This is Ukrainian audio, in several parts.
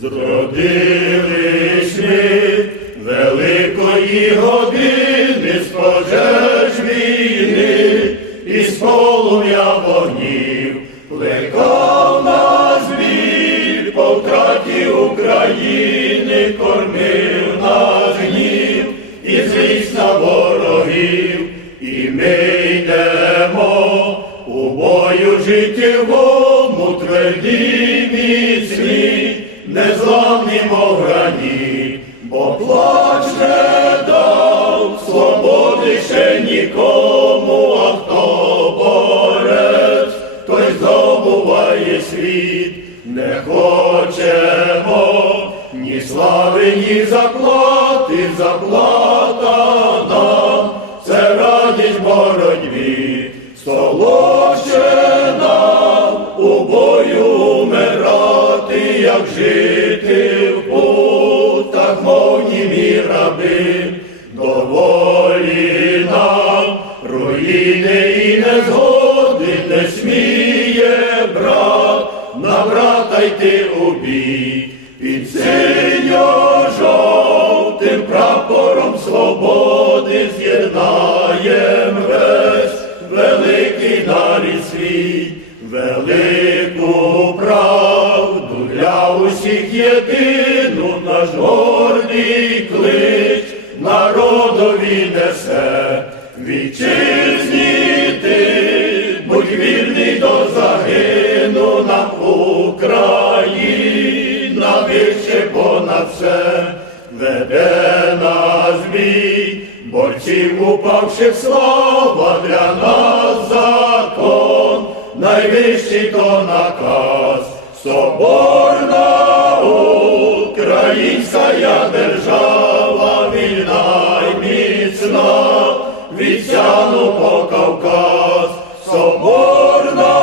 Зродились ми великої години з пожеж війни і з полум'я вогнів. Плекав нас біль по втраті України, кормив нас гнів і злість на ворогів, і ми йдемо у бою життєвому мов граніт, бо плач не дав свободи ще нікому, а хто борець, той здобуває світ, не хочемо ні слави, ні заплати, заплата нам, це радість боротьбі, столоще нам у бою умирати, як жити руїни і незгоди не сміє брат, на брата йти у бій, під синьо-жовтим прапором свободи з'єднаєм весь великий нарід свій, велику правду для усіх єдину наш гордий клич. Народові несе. Вітчизні вище понад все, веде нас бій, борців упавших слава для нас закон, найвищий то наказ, соборна українська держава, вільна й міцна, від Сяну по Кавказ, соборна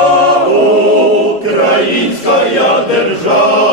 українська держава.